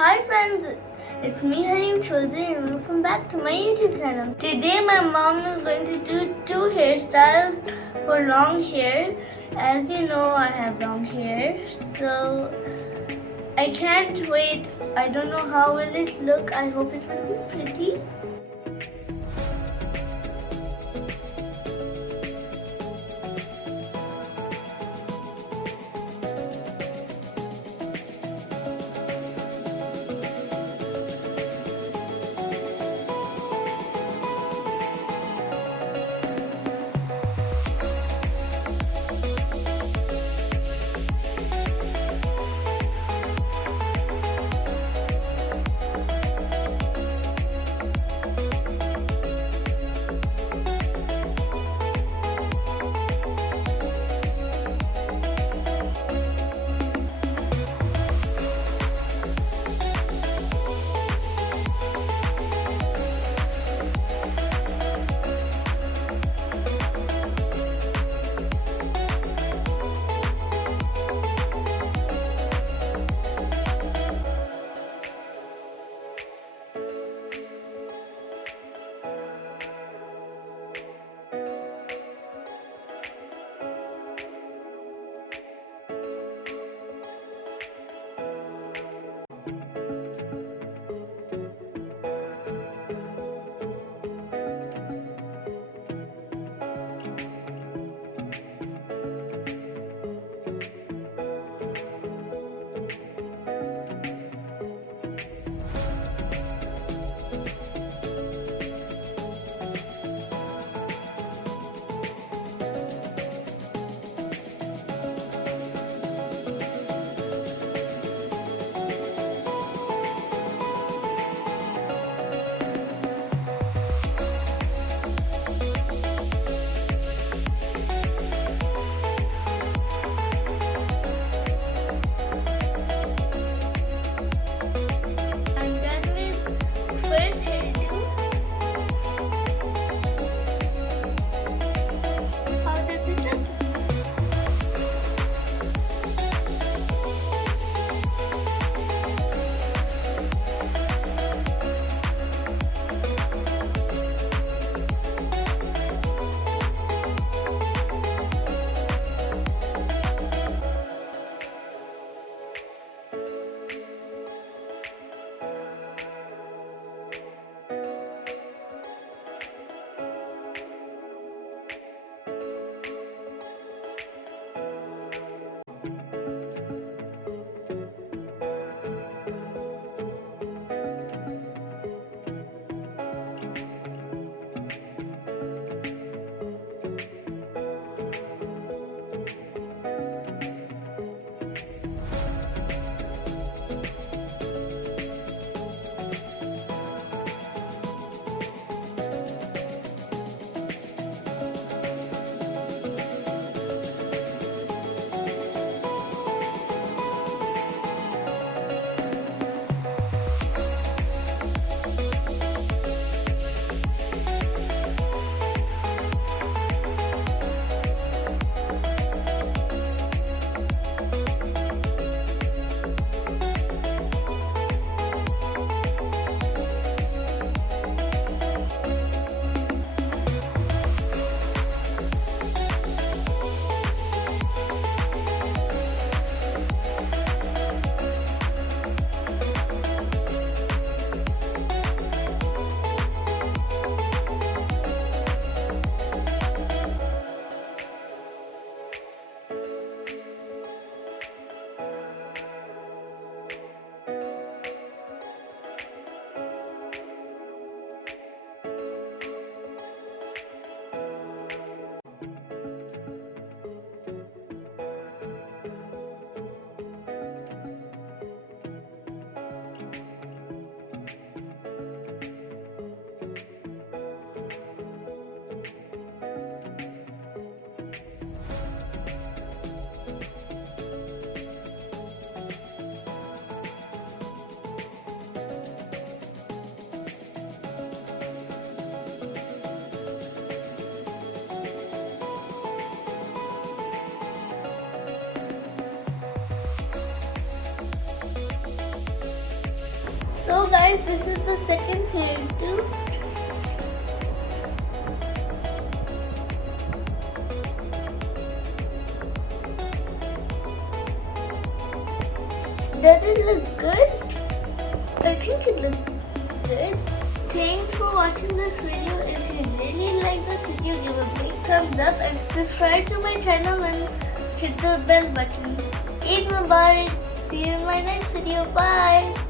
Hi friends, it's me Harim Chaudhary and welcome back to my YouTube channel. Today my mom is going to do two hairstyles for long hair. As you know, I have long hair, so I can't wait. I don't know how will it look. I hope it will be pretty. guys, this is the second hairdo. Does it look good? I think it looks good. Thanks for watching this video. If you really like this video, give a big thumbs up and subscribe to my channel and hit the bell button. Eid Mubarak. See you in my next video. Bye.